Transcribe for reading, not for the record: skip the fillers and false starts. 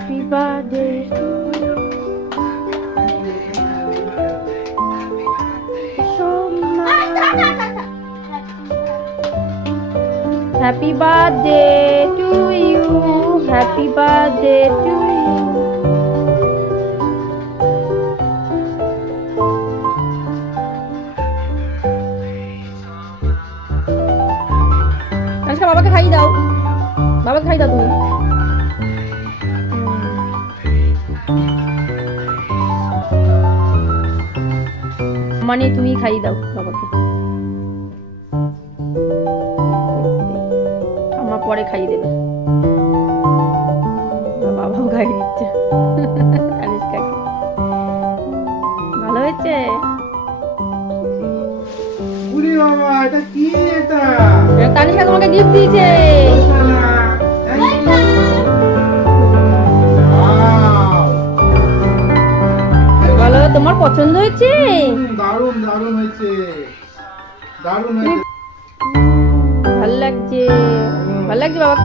Happy birthday to you. Happy birthday to you, happy birthday to you. আজকে বাবাকে খাইয়ে দাও, বাবাকে খাইয়ে দাও তুমি। মানে তুমি খাইয়ে দাও বাবাকে, আমার পরে খাইয়ে দেবে। বাবাও খাইয়ে দিচ্ছে তানিষ্কাকে। ভালো হয়েছে? উরে বাবা, এটা কি? এটা তানিষ্কা তোমাকে গিফট দিয়েছে। বলো তোমার পছন্দ হয়েছে? দারুণ দারুণ হয়েছে, দারুণ হয়েছে। ভাল লাগছে, ভাল লাগছে বাবা।